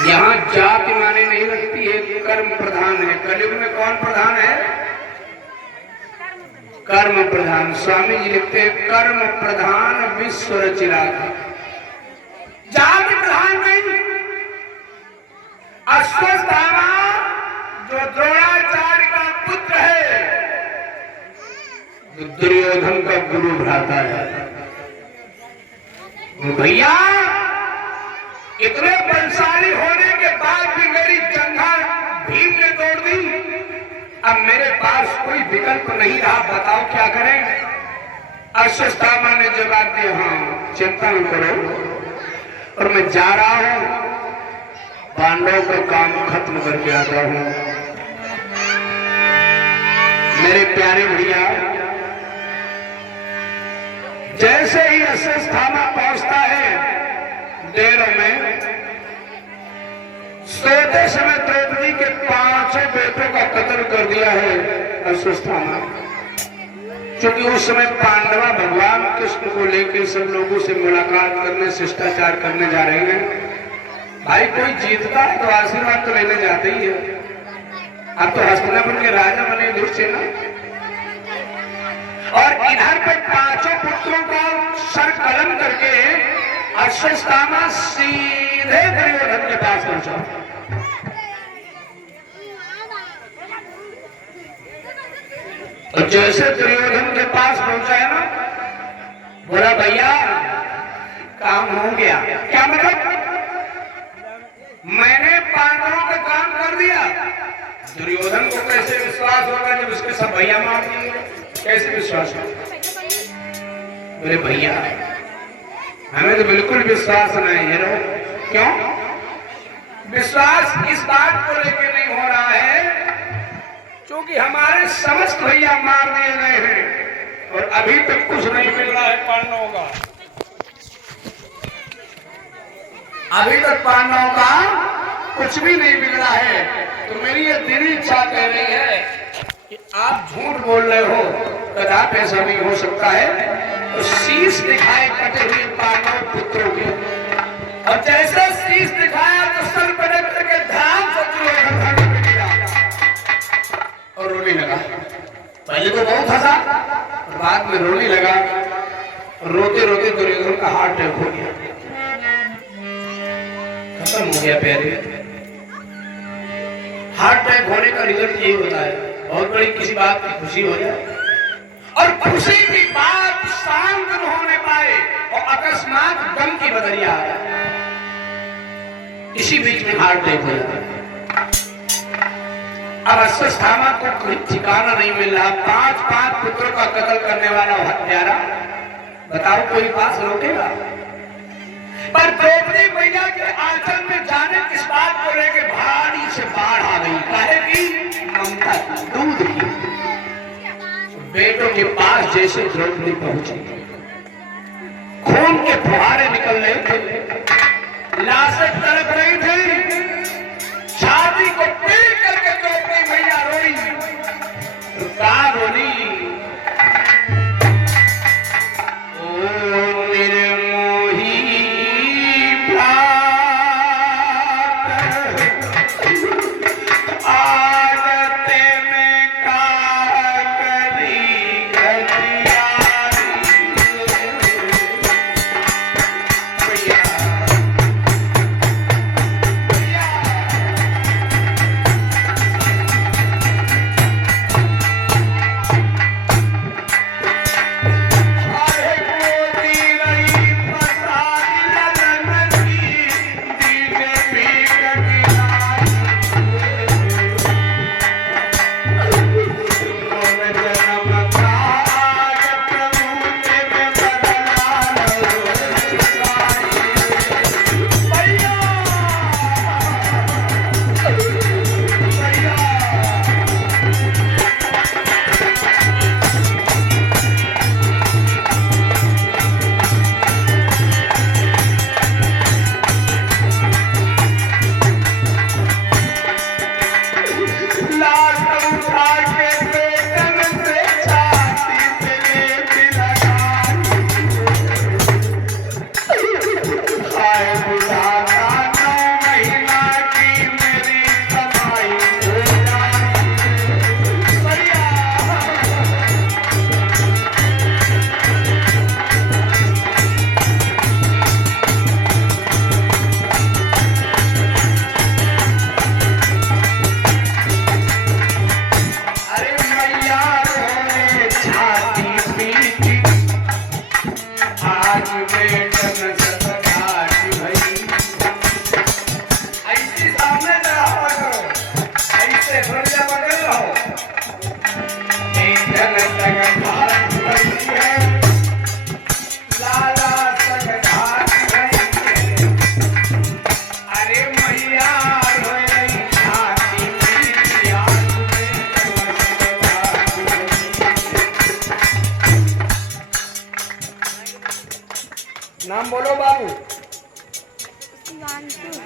यहाँ जाति माने नहीं रखती है, कर्म प्रधान है। कलयुग में कौन प्रधान है? कर्म प्रधान। स्वामी जी लिखते हैं कर्म प्रधान विश्व रचिला था, जाति प्रधान नहीं। अश्वत्थामा जो द्रोणाचार्य का पुत्र है, जो दुर्योधन का गुरु भ्राता है, भैया इतने बलशाली होने के बाद भी मेरी जंघा भीम ने तोड़ दी। अब मेरे पास कोई विकल्प नहीं रहा, बताओ क्या करें? अश्वत्थामा ने जवाब दिया, हाँ चिंता न करो, और मैं जा रहा हूं, पांडवों का काम खत्म करके आता हूं। मेरे प्यारे भैया, जैसे ही अश्वत्थामा पहुंचता है देर में, सोते समय द्रौपदी के 5 बेटों का कत्ल कर दिया है अश्वत्थामा। क्योंकि उस समय पांडवा भगवान कृष्ण को लेकर सब लोगों से मुलाकात करने, शिष्टाचार करने जा रहे हैं। भाई कोई जीतता है तो आशीर्वाद तो लेने जाते ही है। अब तो हस्तिनापुर के राजा बने दुर्सेन, और इधर पे 5 पुत्रों का सर कलम करके अश्वत्थामा सीधे दुर्योधन के पास पहुंचा। और जैसे दुर्योधन के पास पहुंचा है ना, बोला भैया काम हो गया। क्या मतलब? मैंने पांडवों का काम कर दिया। दुर्योधन को कैसे विश्वास होगा जब उसके सब भैया मार दिए? कैसे विश्वास होगा? बोले भैया हमें तो बिल्कुल विश्वास नहीं है। क्यों? विश्वास इस बात को लेकर नहीं हो रहा है क्योंकि हमारे समस्त भैया मार दिए गए हैं और अभी तक कुछ नहीं मिल रहा है पांडवों का। अभी तक पांडवों का कुछ भी नहीं मिल रहा है। तो मेरी ये दिली इच्छा कह रही है कि आप झूठ बोल रहे हो, कदापि ऐसा नहीं हो सकता है। तो शीश दिखाए कटे हुए पांडव पुत्रों के, और जैसे शीश दिखाया तो सर पटक करके ध्यान से दुर्योधन पे गिरा और रोने लगा। पहले तो बहुत हंसा, बाद में रोने लगा। रोते रोते दुर्योधन का हार्ट अटैक हो गया, खत्म हो गया। प्यारे, हार्ट अटैक होने का रिजल्ट यही होता है, बहुत बड़ी किसी बात की खुशी हो जाए और खुशी की बात शांत न होने पाए और अकस्मात गम की बदरिया आ जाए, इसी बीच में हार्ट अटैक हो जाता है। अब अश्वत्थामा को कोई ठिकाना नहीं मिल रहा। 5 पुत्रों का कत्ल करने वाला हत्यारा, बताओ कोई पास रोकेगा? पर द्रौपदी मैया के आंचल में जाने किस बात को लेकर भारी से बाढ़ आ गई। काहे की? ममता की, दूध की। बेटों के पास जैसे द्रौपदी पहुंची, खून के फुहारे निकल रहे थे, लाशें तड़प रही थी, छाती को पीट करके द्रौपदी मैया रोई। तो कहा रोनी? Yeah.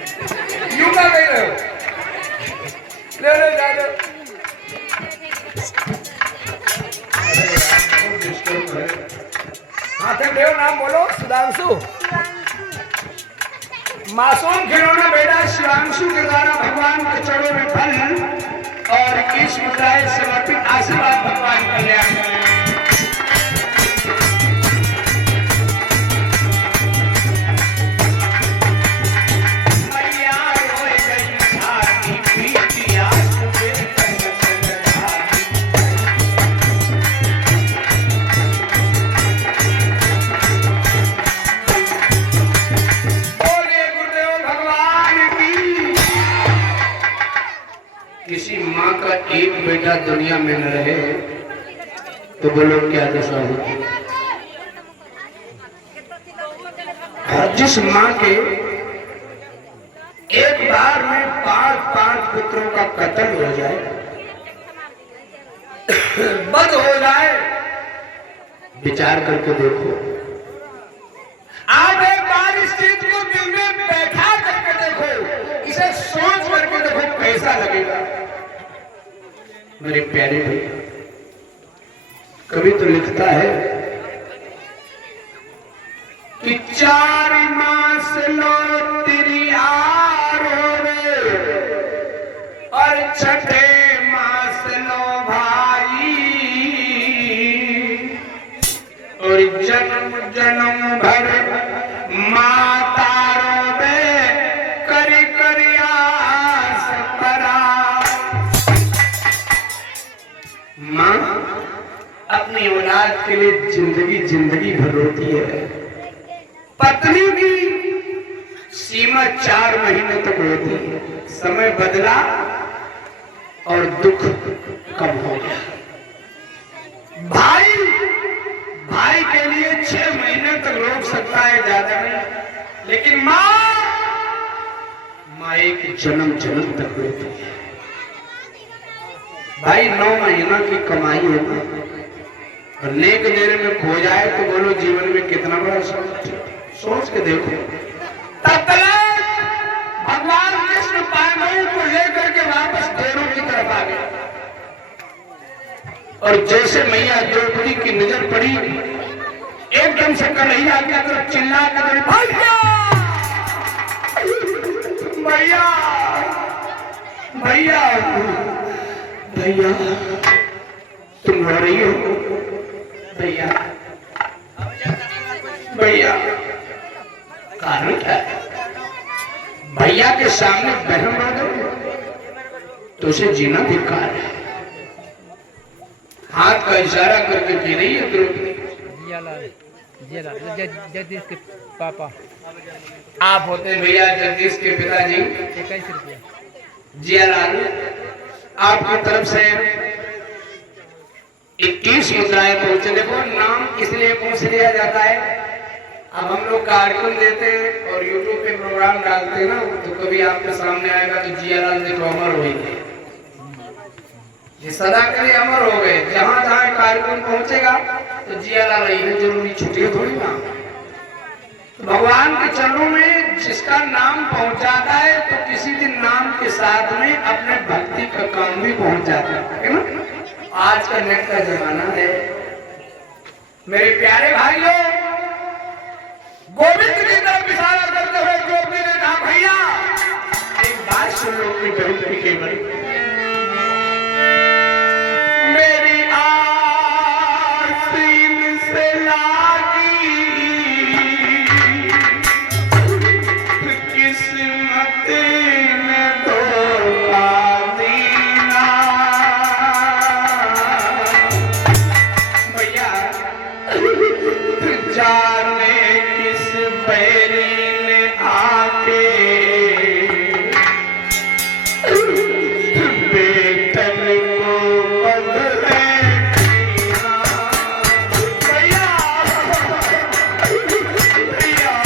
यूं क्या कह रहे हो? ले ले जा दो। हाँ थे देव नाम बोलो सुधांशु। मासूम खिलौना बेटा शिवांशु के द्वारा भगवान के चरणों में फल और इस मुद्राएं समर्पित आशीर्वाद भगवान कल्याण करें। किसी माँ का एक बेटा दुनिया में न रहे तो बोलो क्या दशा होगी। जिस माँ के एक बार में 5 पुत्रों का कत्ल हो जाए, बद हो जाए, विचार करके देखो। आज एक बार इस चीज को दिल में बैठा करके देखो, इसे सोच करके देखो कैसा लगेगा। मेरे प्यारे भाई, कवि तो लिखता है कि 4 मास लो तेरी आरोवे और 6ठे मास लो भाई, और जन्म जन्म भर माता रोवे करी करी आस परा। माँ अपनी औलाद के लिए जिंदगी भर रोती है। पत्नी की सीमा 4 महीने तक होती है। समय बदला और दुख कम हो गया। भाई के लिए 6 महीने तक रोक सकता है, ज्यादा नहीं, लेकिन माँ एक जन्म तक रोती है। भाई 9 महीना की कमाई होगी और नेक देने में खो जाए तो बोलो जीवन में कितना बड़ा सोच के देखो। तब तक भगवान कृष्ण पांडवों को लेकर के वापस देवों की तरफ आ गए और जैसे मैया द्रौपदी की नजर पड़ी, एकदम से कन्हैया की तरफ चिल्ला कर भैया भैया भैया तुम रो रही हो? भैया भैया कारण क्या है? भैया के सामने बहन रो गई तो उसे जीना धिक्कार है। हाथ का इशारा करके जी रही है द्रौपदी। जगदीश के पापा आप होते भैया जगदीश के पिताजी। 21 रुपया जियालाल, आपकी तरफ से 21 मुद्राएं पहुंचे। देखो नाम इसलिए पूछ लिया जाता है, अब हम लोग कार्यक्रम देते हैं और YouTube पे प्रोग्राम डालते हैं ना, तो कभी आपके सामने आएगा तो जियालाल देखो अमर हो गए, ये सदा के लिए अमर हो गए। जहां जहां कार्यक्रम पहुंचेगा तो जियालाल रही है, जरूरी छुट्टी थोड़ी ना। भगवान के चरणों में जिसका नाम पहुंच जाता है तो किसी दिन नाम के साथ में अपने भक्ति का काम भी पहुंच जाता है ना। आज का नेट का जमाना है। मेरे प्यारे भाइयों, गोविंद की तरफ इशारा करते हुए गोविंद ने कहा भैया एक बात सुन लो अपनी बहन के बड़ी। मेरी आस्तीन से लागी किस्मत ने धोखा दीना। भैया जाने किस बैरी ने आके बेटन को बदले दिया। भैया भैया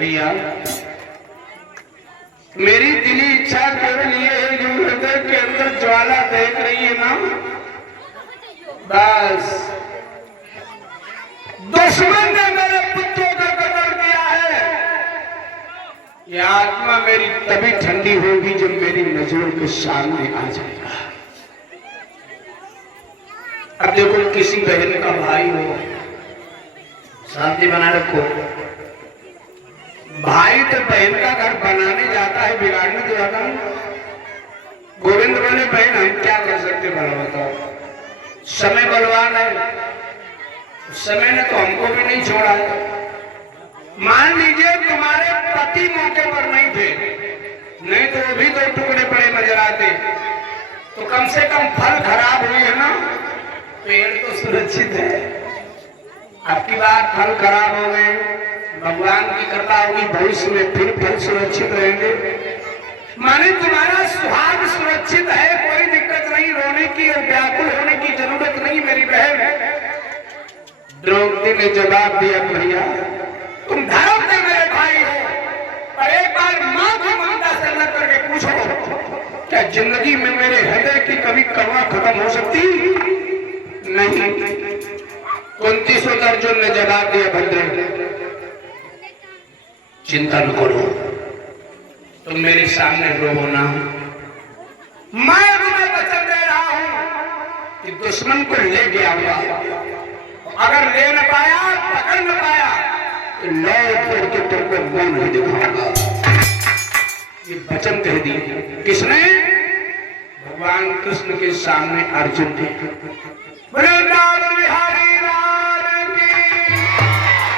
भैया मेरी दिली इच्छा केवल ये है, जो हृदय के अंदर ज्वाला देख रही है ना, बस दुश्मन ने मेरे पुत्रों का कत्ल किया है। यह आत्मा मेरी तभी ठंडी होगी जब मेरी नजरों के सामने आ जाएगा। अब देखो किसी बहन का भाई हो, शांति बना रखो। भाई तो बहन का घर बनाने जाता है, बिगाड़ने तो जाता नहीं। गोविंद बोले बहन हम क्या कर सकते भला बताओ, समय बलवान है, समय ने तो हमको भी नहीं छोड़ा है। मान लीजिए तुम्हारे पति मौके पर नहीं थे, नहीं तो वो भी तो टुकड़े पड़े नजर आते, तो कम से कम फल खराब हुए है ना, पेड़ तो सुरक्षित है। अब की बार फल खराब हो गए, भगवान की कृपा होगी भविष्य में फिर फल सुरक्षित रहेंगे। माने तुम्हारा सुहाग सुरक्षित है, कोई दिक्कत नहीं, रोने की और व्याकुल होने की जरूरत नहीं मेरी बहन। द्रौपदी ने जवाब दिया भैया तुम धर्म से मेरे भाई हो, पर एक बार मां की ममता से न करके पूछो क्या जिंदगी में मेरे हृदय की कभी करुणा खत्म हो सकती? नहीं। कुंती सुत अर्जुन ने जवाब दिया भद्र चिंता न करो, तुम मेरे सामने रो ना, मैं तुम्हें वचन दे रहा हूं कि दुश्मन को लेके आऊंगा, अगर ले न पाया पकड़ न पाया तो लौट करके तुमको मुंह नहीं दिखाऊंगा। ये वचन कह दिए किसने? भगवान कृष्ण के सामने अर्जुन ने। वृंदावन विहारी